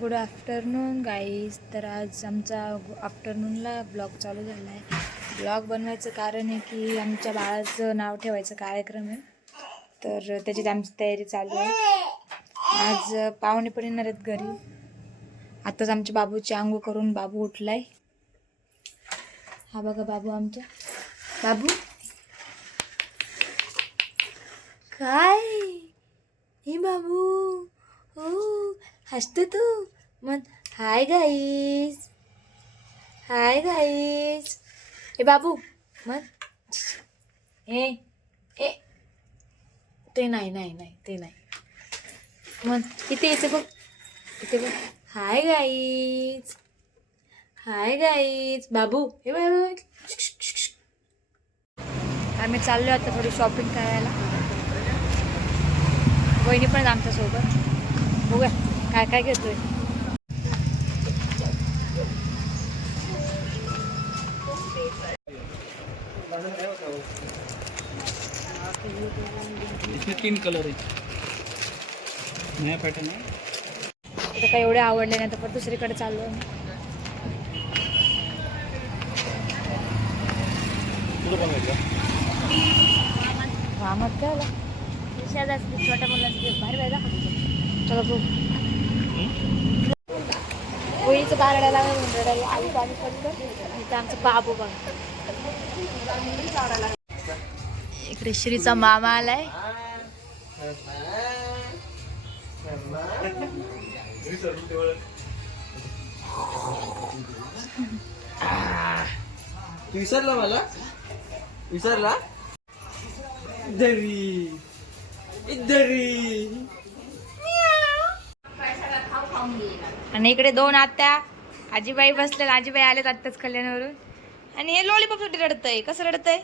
Good afternoon guys. तर आज आमचा आफ्टरनूनला ब्लॉग चालू झाला आहे. ब्लॉग बनवायचं कारण आहे की आमच्या बाळाचं नाव ठेवायचं कार्यक्रम आहे, तर त्याची आमची तयारी चालू आहे. आज पाहुणे पण येणार आहेत घरी. आताच आमच्या बाबूची आंघोळ करून बाबू उठलाय. हा बघा बाबू आमचा. बाबू काय हे बाबू, हो हसतो तू. मग हाय गाईज, हाय गाईज. ए बाबू मग ए ए ते नाही नाही नाही ते नाही. मग इथे इथे बघ, इथे बघ. Hi guys, hi guys. बाबू हे बघ. आम्ही चाललो आता थोडी शॉपिंग करायला. वहिनी पण आमच्यासोबत. बघूया काय काय घेतोय. इसमें 3 कलर है, नया पैटर्न है. आता काही एवढे आवडले नाही तर पण दुसरीकडे चाललो आहे. रामात काय आला छोट्या मुलांचं बाहेर जायला. चला बघू. वहीचं बाहेर रडायला आली पाणी पडलं. इथं आमचं बाबू बघ. इकडे श्रीचा मामा आलाय. विसरला मला, विसरला. दरी दरी. आणि इकडे दोन आत्या, आजीबाई बसल्या. आजीबाई आलेत आत्ताच कल्याणावरून. आणि हे लॉलीपॉप साठी रडतंय. कसं रडतंय?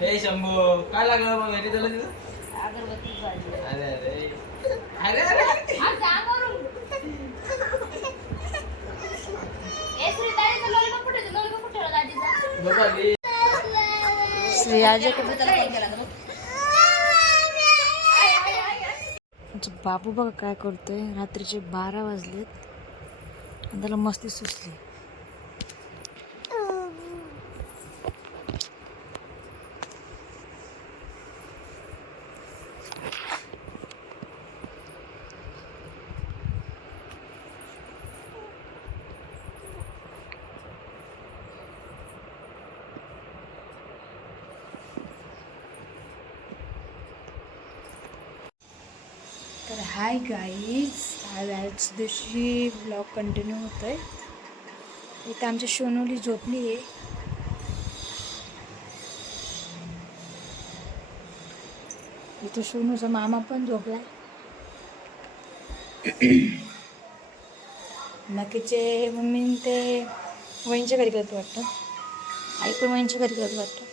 हे शंभू काय लागलं मग घरी त्याला तिथं? अरे अरे अरे अरे बाबा घे. श्री आजी बाबू बघा काय करतोय. रात्रीचे 12 वाजलेत आणि त्याला मस्ती सुचली. तर हाय गाईज, आज दिवशी ब्लॉग कंटिन्यू होतो आहे. इथं आमच्या सोनूली झोपली आहे. इथं सोनूचा मामा पण झोपला. बाकीचे मम्मी ते वहिनीच्या घरी गेलं वाटतं. आई पण वहिनीच्या घरी गेलं वाटतं.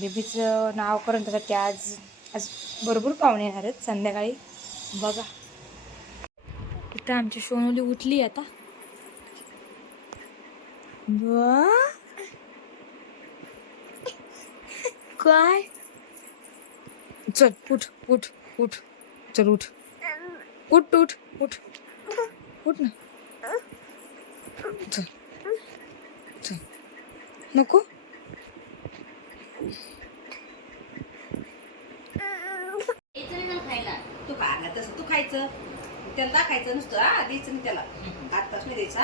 बेबीचं नाव करून त्यासाठी आज आज भरपूर पाहुणे येणार आहेत संध्याकाळी. बघा इथं आमची सोनूली उठली आता. काय चल उठ उठ उठ. चल उठ उठ उठ उठ उठ ना. चल चल. नको. तू खायला तसं तू खायचं, त्याला दाखायचं नुसतं. हा द्यायचं नाही त्याला, आत्ताच नाही द्यायचं.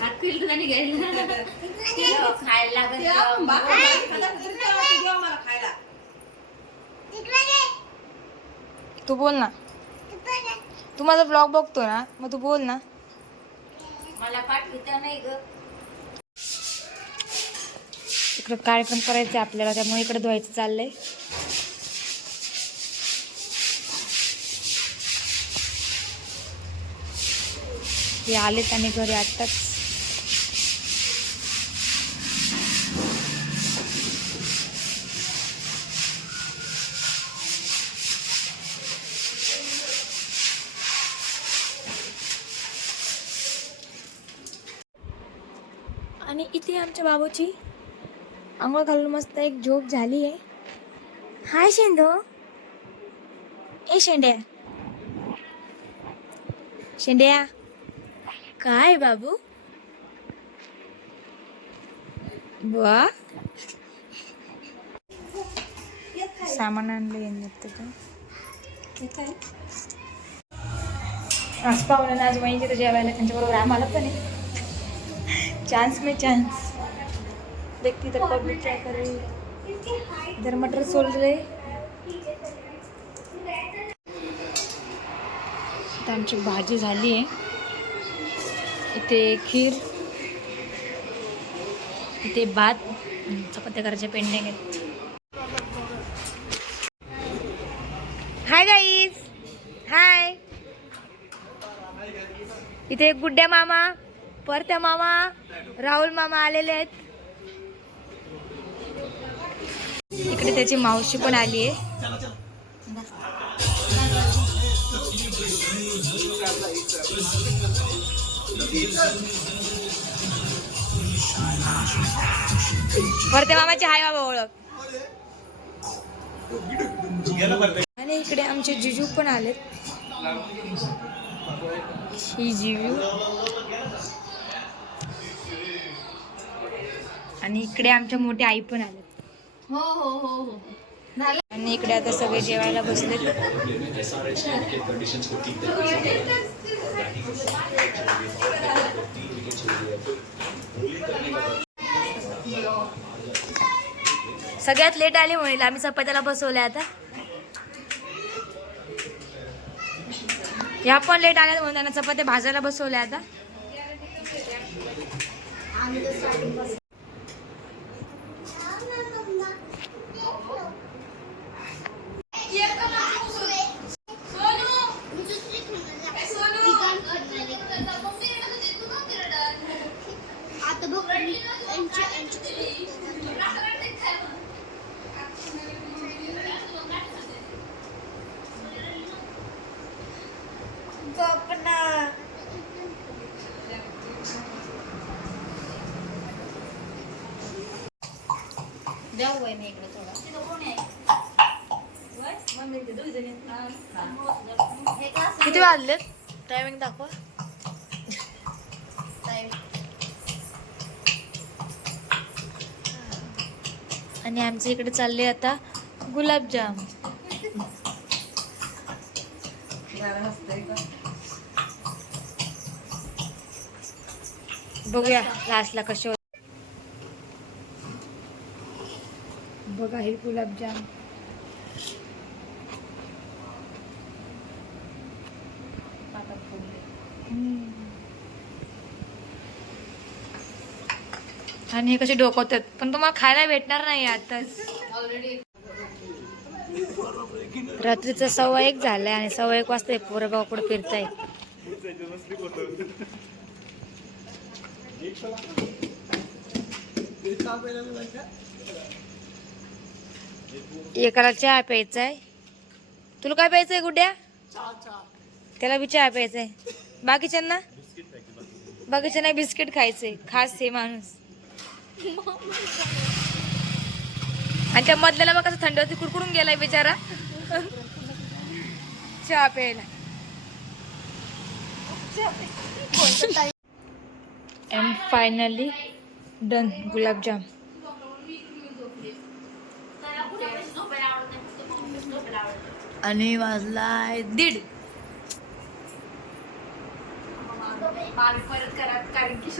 हात फिरलं आणि घ्यायला खायला लागत. मला खायला. तू बोल ना. तू माझा ब्लॉग बघतो ना, मग तू बोल ना. मला पाठवित नाही ग. इकडे कार्यक्रम करायचे आपल्याला, त्यामुळे इकडे धुवायचं चाललंय. हे आलेत आणि घरी आत्ताच. आणि इथे आमच्या बाबूची आंघोळ घालून मस्त एक झोप झाली आहे. हाय शेंदो. ए शेंड्या, शेंड्या काय बाबू. वा सामान आणलं आज पाहुणे आज वहिनी तिथं जेवायला त्यांच्याबरोबर आम्हाला पण आहे. चान्स में चान्स देखती तर पब्लिक क्या करे. इधर मटर सोल रहे. आमची भाजी झाली आहे. इथे खीर, इथे भात, चपात्या करायच्या पेंडिंग आहेत. हाय गाईज, हाय. इथे गुड्ड्या मामा, परत्या मामा, राहुल मामा आलेले आहेत. इकडे त्याची मावशी पण आली आहे. परत्या मामाची हाय बाबा ओळख. आणि इकडे आमचे जिजू पण आलेत. ही जिजू आणि इकडे आमच्या मोठ्या आई पण आलेत. हो हो हो हो. आणि इकडे आता सगळे जेवायला बसलेत. सगळ्यात लेट आली म्हणेल आम्ही चपात्याला बसवल्या. आता ह्या पण लेट आल्या म्हणून त्यांना चपात्या भाजायला बसवल्या. आता जाऊ आहे मी इकडे थोडा. किती वाजलेत टायमिंग दाखवा. आणि आमच्या इकडे चालले आता गुलाबजाम. बघूया लास्टला कसे होते. बघा हे गुलाबजाम. आणि हे कसे डोकवतात पण तुम्हाला खायला भेटणार नाही आताच. रात्रीचं 1:15 झालंय आणि 1:15 वाजता पोरगाव कुठे फिरताय. एकाला चहा प्यायचाय. तुला काय प्यायचंय गुड्ड्या? त्याला बी चहा प्यायचाय. बाकीच्यांना बिस्किट खायचंय. खास हे माणूस. आणि त्या मधल्याला बघ कसं थंड होती कुडकुडून गेलाय बिचारा चहा प्यायला. अँड फायनली डन गुलाबजाम. आणि वाजलाय 1:30. परत करा कारण की